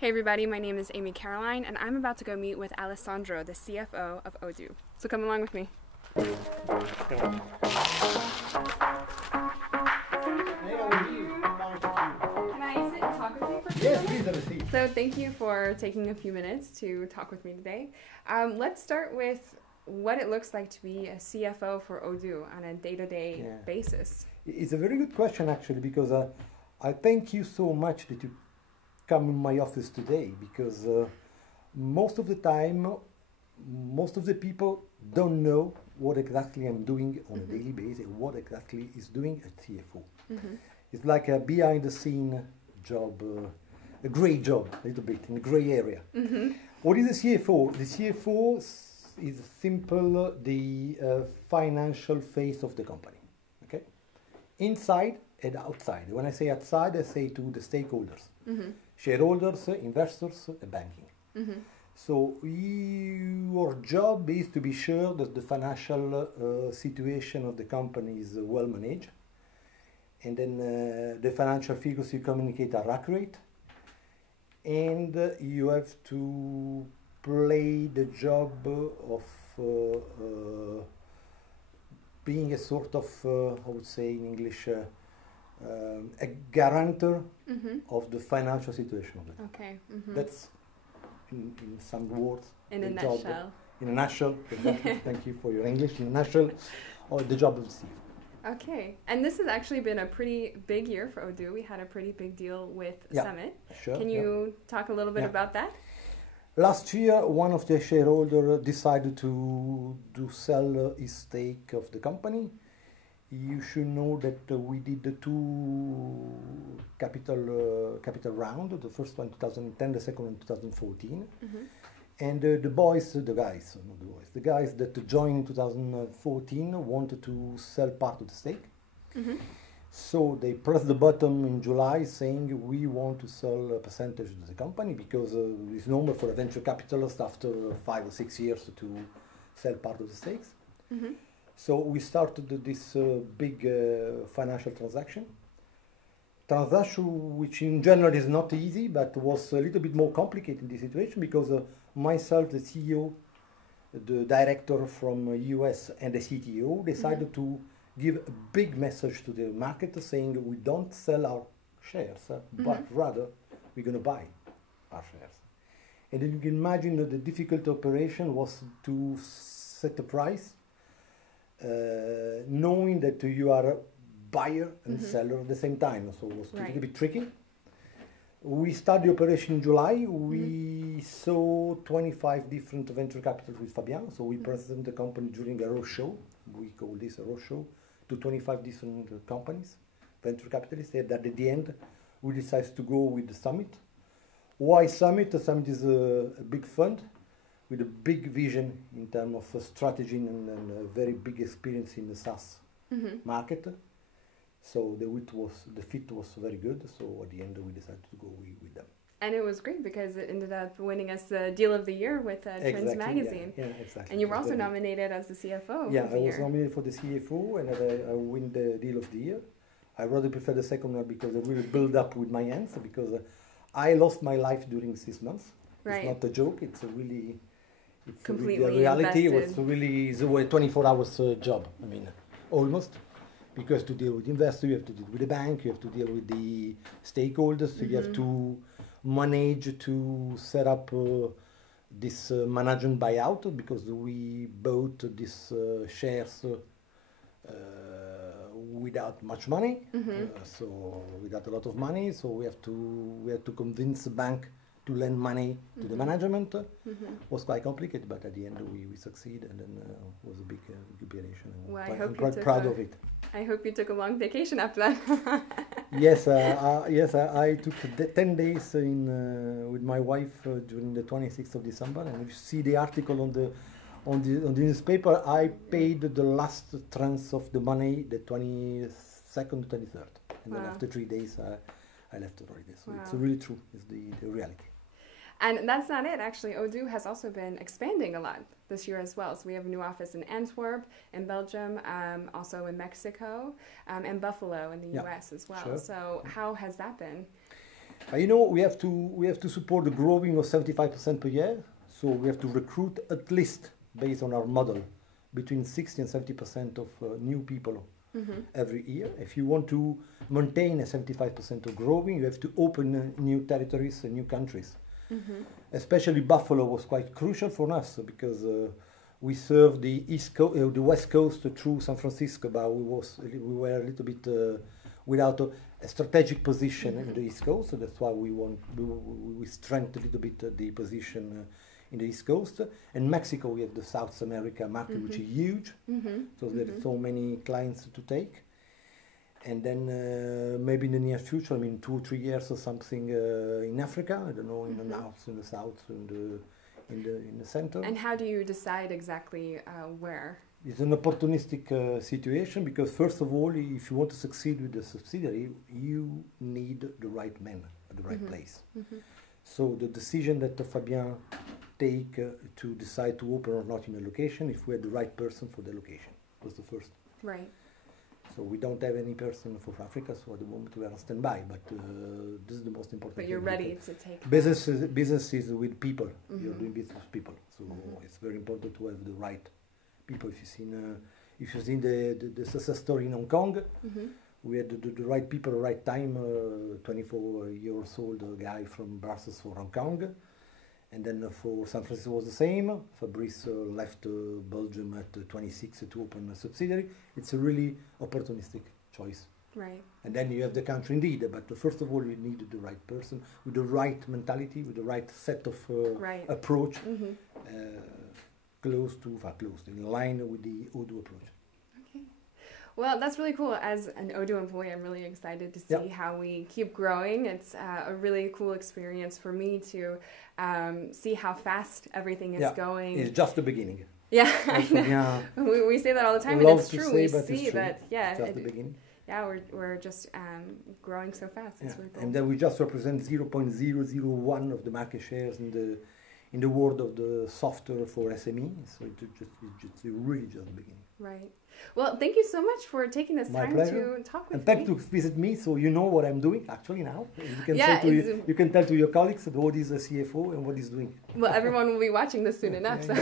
Hey everybody, my name is Amy Caroline and I'm about to go meet with Alessandro, the CFO of Odoo. So come along with me. Can I sit and talk with you for a few Yes, minutes? please have a seat. So thank you for taking a few minutes to talk with me today. Let's start with what it looks like to be a CFO for Odoo on a day-to-day basis. It's a very good question actually, because I thank you so much that you come in my office today, because most of the time, most of the people don't know what exactly I'm doing on a daily basis, what exactly is doing a CFO. It's like a behind the scene job, a grey job, a little bit, in the grey area. What is a CFO? The CFO is simple, the financial face of the company, okay? Inside and outside. When I say outside, I say to the stakeholders, shareholders, investors, and banking. So your job is to be sure that the financial situation of the company is well managed, and then the financial figures you communicate are accurate, and you have to play the job of being a sort of, I would say in English, a guarantor of the financial situation of the company. Okay. That's in some words. In a the job, nutshell. in a nutshell, exactly. Thank you for your English. In a nutshell, or the job of the CFO. Okay, and this has actually been a pretty big year for Odoo. We had a pretty big deal with Summit. Sure. Can you talk a little bit about that? Last year, one of the shareholders decided to sell his stake of the company. You should know that we did the two capital round, the first one in 2010, the second one in 2014. And the guys that joined in 2014 wanted to sell part of the stake. So they pressed the button in July saying we want to sell a percentage of the company, because it's normal for a venture capitalist after 5 or 6 years to sell part of the stakes. So we started this big financial transaction, which in general is not easy, but was a little bit more complicated in this situation, because myself, the CEO, the director from US, and the CTO decided to give a big message to the market saying we don't sell our shares, but rather we're going to buy our shares. And then you can imagine that the difficult operation was to set a price, knowing that you are a buyer and seller at the same time. So it was a little bit tricky. We started the operation in July. We saw 25 different venture capitals with Fabian. So we presented the company during a roadshow. We call this a roadshow, to 25 different companies, venture capitalists. And at the end, we decided to go with the Summit. Why Summit? The Summit is a big fund with a big vision in terms of strategy and a very big experience in the SaaS market. So the fit was very good. So at the end, we decided to go with them. And it was great because it ended up winning us the Deal of the Year with Trends Magazine. Yeah, exactly. And you were also nominated as the CFO of the year. Yeah, I was nominated for the CFO, and I win the Deal of the Year. I rather prefer the second one because I really build up with my hands, because I lost my life during 6 months. It's not a joke. It's really a reality. It's a 24 hours job. I mean, almost. Because to deal with investors, you have to deal with the bank, you have to deal with the stakeholders, so you have to manage to set up this management buyout, because we bought these shares without much money, so without a lot of money. So we had to convince the bank to lend money to the management. Was quite complicated, but at the end we succeeded, and then was a big jubilation. Well, I'm quite proud of it. I hope you took a long vacation after that. Yes, I took 10 days with my wife during the 26th of December, and if you see the article on the newspaper, I paid the last tranche of the money, the 22nd, 23rd, and then after 3 days I left already. So it's really true. It's the reality. And that's not it, actually. Odoo has also been expanding a lot this year as well. So we have a new office in Antwerp, in Belgium, also in Mexico, and Buffalo in the US as well. Sure. So how has that been? You know, we have to support the growing of 75% per year. So we have to recruit at least, based on our model, between 60 and 70% of new people every year. If you want to maintain a 75% of growing, you have to open new territories and new countries. Especially Buffalo was quite crucial for us because we served the the West Coast through San Francisco, but we were a little bit without a strategic position in the East Coast. So that's why we strengthened a little bit the position in the East Coast. And Mexico, we have the South America market, which is huge. So there are so many clients to take. And then maybe in the near future, I mean 2 or 3 years or something in Africa. I don't know, in the north, in the south, in the center. And how do you decide exactly where? It's an opportunistic situation because first of all, if you want to succeed with the subsidiary, you need the right man at the right place. So the decision that Fabien take to decide to open or not in a location, if we had the right person for the location, was the first. Right. So we don't have any person for Africa, so at the moment we are on standby, but this is the most important thing. But you're ready to take business is with people. You're doing business with people, so it's very important to have the right people. If you've seen the success story in Hong Kong, we had the right people, the right time. 24 years old guy from Brussels for Hong Kong, and then for San Francisco was the same. Fabrice left Belgium at 26 to open a subsidiary. It's a really opportunistic choice. Right. And then you have the country indeed, but first of all you need the right person with the right mentality, with the right set of approach, close in line with the Odoo approach. Okay. Well, that's really cool. As an Odoo employee, I'm really excited to see how we keep growing. It's a really cool experience for me to see how fast everything is going. It's just the beginning. Yeah, I know. We say that all the time, and it's true. We see that, just the beginning. Yeah, we're just growing so fast. It's really cool. And then we just represent 0.001 of the market shares in the world of the software for SME. So it's really just the beginning. Right. Well, thank you so much for taking this time to talk with me. And thanks to visit me, so you know what I'm doing actually now. You can tell to your colleagues what is a CFO and what he's doing. Well, everyone will be watching this soon enough. So.